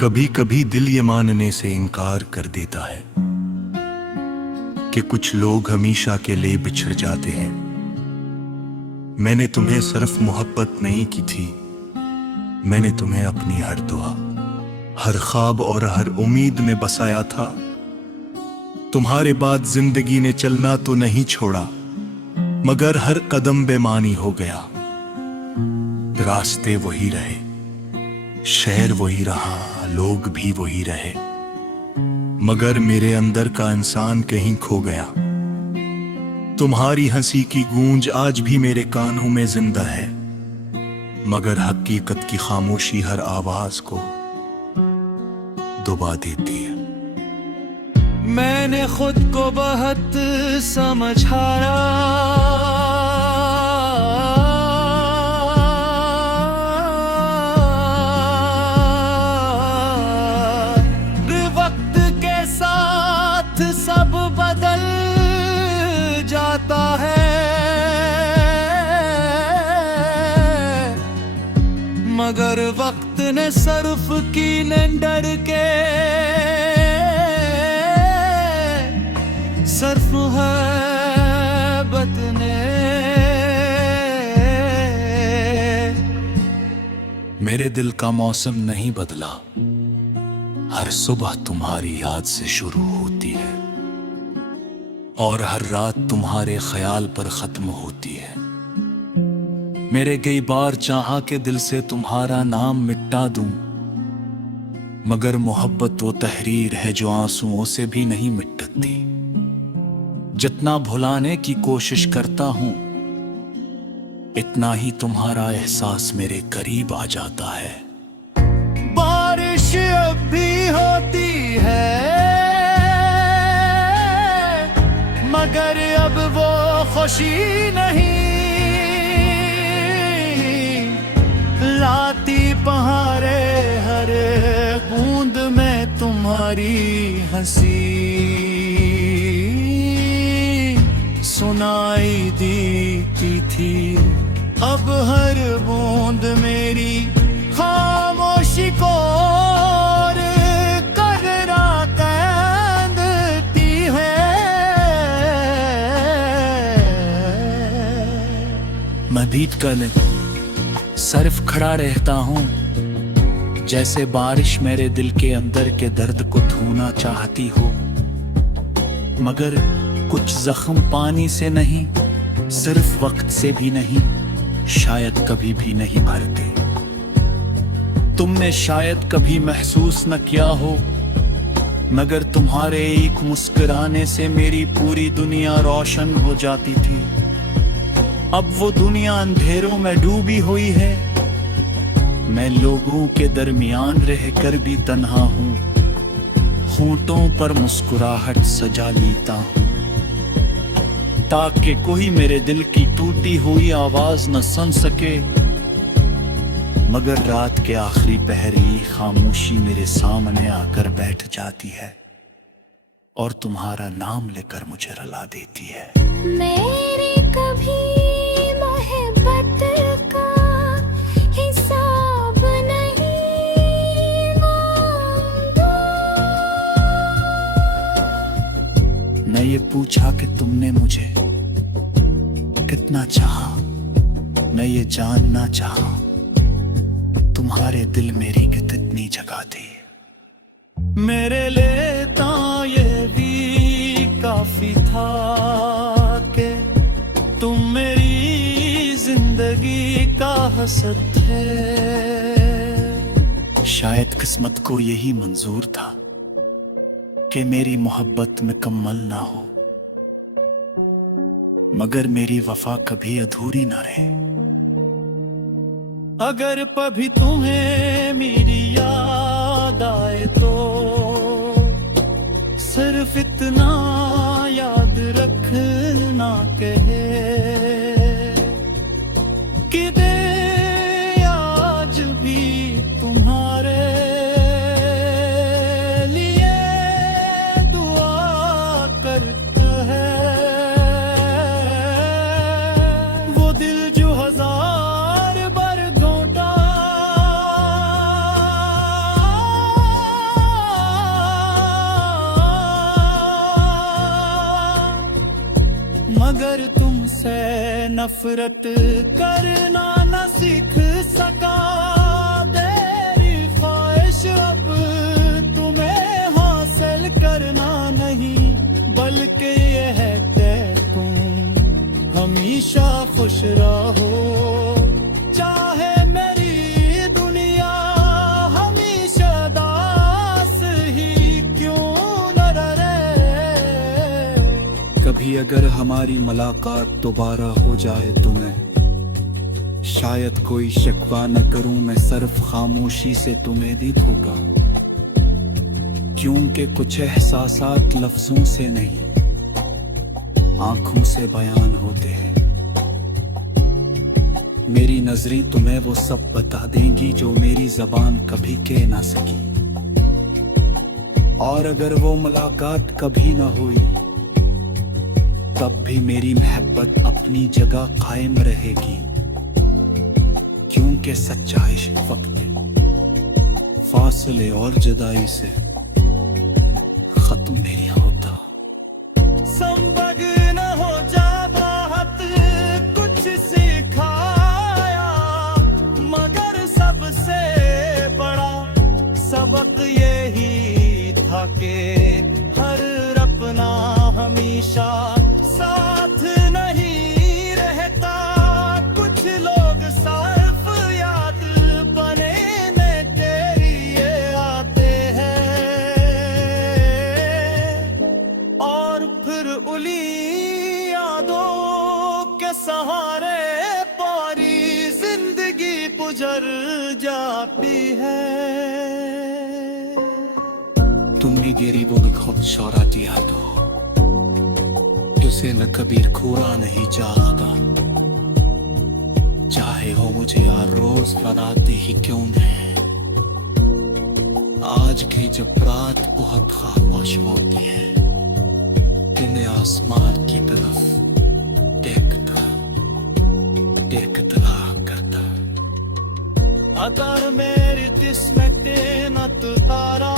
कभी कभी दिल ये मानने से इनकार कर देता है कि कुछ लोग हमेशा के लिए बिछड़ जाते हैं। मैंने तुम्हें सिर्फ मोहब्बत नहीं की थी, मैंने तुम्हें अपनी हर दुआ, हर ख्वाब और हर उम्मीद में बसाया था। तुम्हारे बाद जिंदगी ने चलना तो नहीं छोड़ा, मगर हर कदम बेमानी हो गया। रास्ते वही रहे, शहर वही रहा, लोग भी वही रहे, मगर मेरे अंदर का इंसान कहीं खो गया। तुम्हारी हंसी की गूंज आज भी मेरे कानों में जिंदा है, मगर हकीकत की खामोशी हर आवाज को दबा देती है। मैंने खुद को बहुत समझाया, वक्त के साथ सब बदल जाता है, मगर वक्त ने सर्फ की ने डर के सर्फ है बदने। मेरे दिल का मौसम नहीं बदला, हर सुबह तुम्हारी याद से शुरू होती है और हर रात तुम्हारे ख्याल पर खत्म होती है। मेरे कई बार चाहा कि दिल से तुम्हारा नाम मिटा दूं, मगर मोहब्बत वो तहरीर है जो आंसुओं से भी नहीं मिटती। जितना भुलाने की कोशिश करता हूं, इतना ही तुम्हारा एहसास मेरे करीब आ जाता है। बारिश अब भी होती है, मगर अब वो खुशी नहीं लाती। पहाड़े हर बूंद में तुम्हारी हंसी सुनाई देती थी, अब हर बूंद मेरी खामोशी को करना कहती है। मैं बीत कर सिर्फ खड़ा रहता हूं, जैसे बारिश मेरे दिल के अंदर के दर्द को धोना चाहती हो, मगर कुछ जख्म पानी से नहीं, सिर्फ वक्त से भी नहीं, शायद कभी भी नहीं भरते। तुमने शायद कभी महसूस न किया हो, मगर तुम्हारे एक मुस्कुराने से मेरी पूरी दुनिया रोशन हो जाती थी। अब वो दुनिया अंधेरों में डूबी हुई है, मैं लोगों के दरमियान रहकर भी तन्हा हूं, होंठों पर मुस्कुराहट सजा लेता हूं, ताकि कोई मेरे दिल की टूटी हुई आवाज न सुन सके। मगर रात के आखिरी पहरी खामोशी मेरे सामने आकर बैठ जाती है और तुम्हारा नाम लेकर मुझे रुला देती है। मेरी कभी मोहब्बत का हिसाब नहीं मांगूं। मैं ये पूछा कि तुमने मुझे कितना चाहा, मैं ये जानना चाहा तुम्हारे दिल मेरी कितनी जगह थी। मेरे लिए तो ये भी काफी था कि तुम मेरी जिंदगी का हसद थे। शायद किस्मत को यही मंजूर था कि मेरी मोहब्बत मुकम्मल ना हो, मगर मेरी वफा कभी अधूरी ना रहे। अगर कभी तुम्हें मेरी याद आए तो सिर्फ इतना याद रखना कहे कि दे आज भी तुम्हारे लिए दुआ करता है। वो दिल जो हजार बार घोटा तुझसे नफरत करना न सीख सका। तेरी ख्वाहिश अब तुम्हें हासिल करना नहीं, बल्कि ये है कि तुम हमेशा खुश रहो। चाहे मेरी दुनिया हमेशा दास ही क्यों न रहे। कभी अगर हमारी मुलाकात दोबारा हो जाए तो मैं शायद कोई शिकवा न करूं, मैं सिर्फ खामोशी से तुम्हें देखूंगा। क्योंकि कुछ एहसासात लफ्जों से नहीं आंखों से बयान होते हैं। मेरी नजरें तुम्हें वो सब बता देंगी जो मेरी जबान कभी कह ना सकी। और अगर वो मुलाकात कभी ना हुई तब भी मेरी मोहब्बत अपनी जगह कायम रहेगी। क्योंकि सच्चा इश्क वक्त फासले और जुदाई से खत्म नहीं होता। संभग न हो जा बात कुछ सिखाया, मगर सबसे बड़ा सबक यही था कि हर अपना हमेशा साथ नहीं रहता। कुछ लोग सिर्फ याद बनने के लिए आते हैं और फिर उन्हीं यादों के सहारे पूरी जिंदगी गुजर जाती है। तुम्ही गरीबों की खुद शौराती याद हो जिसे न कबीर खूरा नहीं चाहता। चाहे हो मुझे यार रोज बनाते ही क्यों नहीं। आज की जब रात बहुत खामोश होती है, दिल आसमान की तरफ देखता करता। अगर मेरी किस्मत न तो तारा